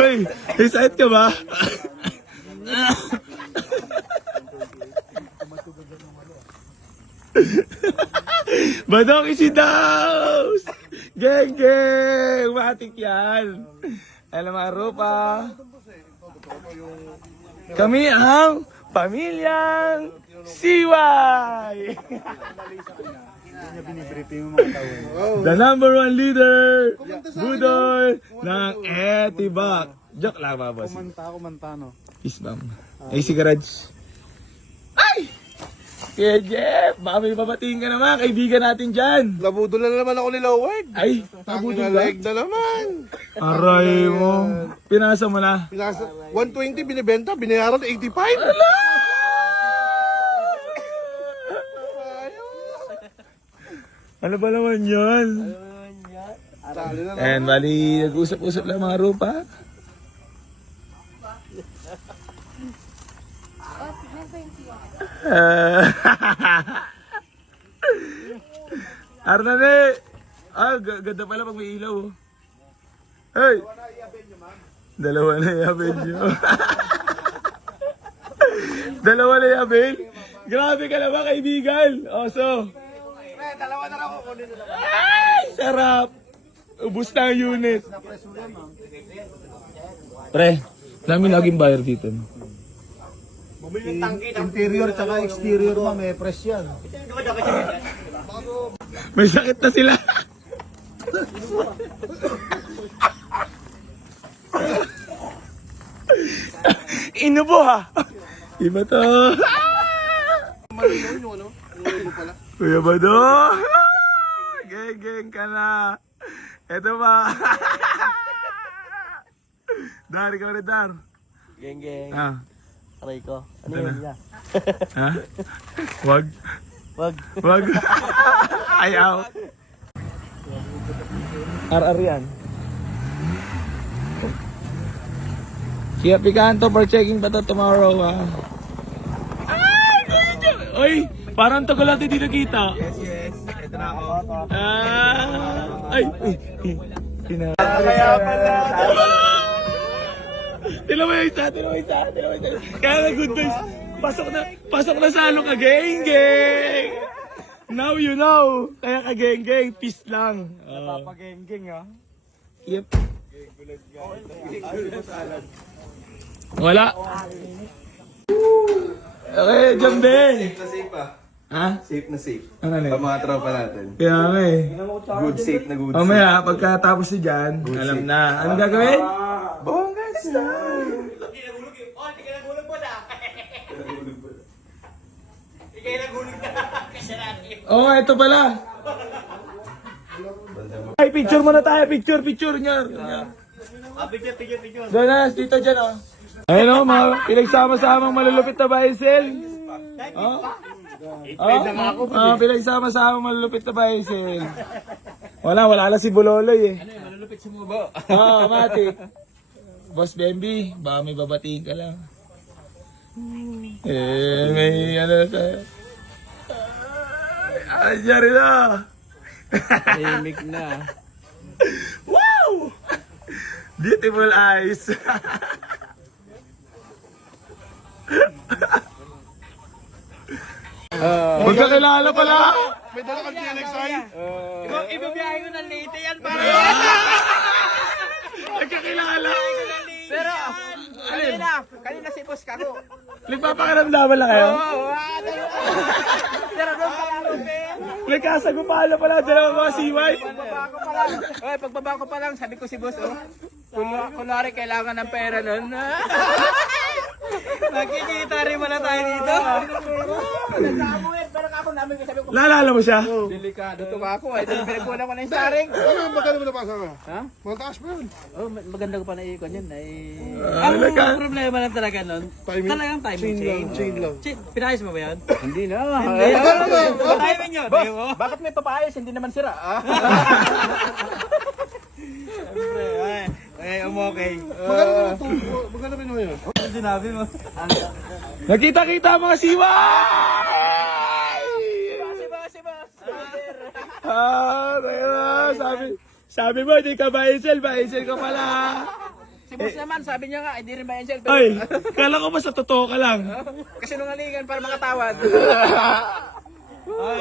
Uy, excited ka ba? Badong isidaws! Geng, geng! Matik yan! Alam mga rupa. Kami ang pamilyang Siway! The number one leader, Budoy ng Etibak. Joke lang mga boss. Kumanta, kumanta, no? Peace bomb. Ay, si Garage. Ay! Kuya Jeff, baka may papatingin ka naman, kaibigan natin dyan. Labudol na naman ako ni Loward. Ay, nabudol na leg na naman. Aray mo. Pinasa mo na. Pinasa, 120 binibenta, binayaran 85. Ano ba naman na And bali, nag-usap-usap lang mga rupa. Arnane! Ah, ganda pala pag may ilaw. oh. Hey! Dalawa na yabil nyo. Dalawa na yabil? Grabe ka naman kaibigan. Oso. Dalawa na ako kunin na Ay! Sarap! Ubus na ang unit. Pre, dami laging buyer dito. no? Interior tsaka exterior ma, may press yan. May sakit na sila. Inubo ha. Iba to. Kuya Bado. Geng ka na. Eto ba? Dar, ikaw rin Dar. Geng geng. Ah, Aray ko. Ano Ito yun niya? ha? Wag. Wag. Wag. Ayaw. RR yan. Kia Picanto for checking ba to tomorrow ah. Ay. Oy, parang tagal natin di nakita. Yes, yes. Ah, ay, ay, Tina. Kaya pala. Tila mo yung isa, tila mo yung isa, tila mo yung isa. Kaya na good vibes. Pasok na, pasok na sa ano ka, geng, geng. Now you know. Kaya ka, geng, geng. Peace lang. Uh, Geng geng ah. yep. Wala. Okay, Jambe. Safe na safe ah. Ha? Safe na safe. Ano na Ang mga tropa natin. Kaya nga eh. Good safe na good safe. Mamaya, pagkatapos ni Jan, alam na. Anong gagawin? Bongga style. Oo, oh, ito pala. Ay, picture muna tayo. Picture, picture niya. Ah, picture, picture, picture. Doon na, dito dyan, oh. Ayun, oh, mga pinagsama-samang malulupit na baisel. Oh? Oh, oh, pinagsama-samang malulupit na baisel. Wala, wala lang si Buloloy, eh. Ano yun, malulupit si Mubo. Oo, oh, matik. Boss Bambi, baka may babatiin ka lang. Eh, may ano sa... Ay, nangyari na. Tahimik na. Wow! Beautiful eyes. Magkakilala pala. May dala kang TLXI? Ibibiyahe ko ng late yan para. Magkakilala. Pero, kanina, kanina si Boss Kako. Nagpapakiramdaman lang kayo? Pero doon pa lang, Ben. Nagkasagupala pala dalawa mga siway. Pagbaba ko pa lang. Oy, pagbaba ko pa lang, sabi ko si Boss, oh. Kunwari kailangan ng pera nun. Nakikita rin mo na tayo dito. Nagkamuhin, pero namin sabi ko, Lalala mo siya? delikado to ako. Eh, pinagkunan ko na yung saring. Ano, magkano mo napasa ka? Ha? Mga taas pa yun. Oh, ma- maganda ko pa na ikon yun. Ay... Ah, Ang problema lang talaga nun, Timing? talagang timing change. chain lang. Chain, pinayos mo ba yun? Hindi na. Hindi. Ba? Ba timing yun? Boss, bakit may papaayos? Hindi naman sira. Ah? Siyempre, ay, ay, umokay. Magkano ba ito? Magkano ba yun? Ano sinabi mo? Nakita-kita mga siway! Si boss, si boss. Ah, na, sabi, Sabi mo, hindi ka Baisel. Baisel ka pala. Si boss naman, sabi niya nga, hindi rin ba yan siya? Ay, kala ko ba sa totoo ka lang? Kasi nungalingan para makatawad. Ay,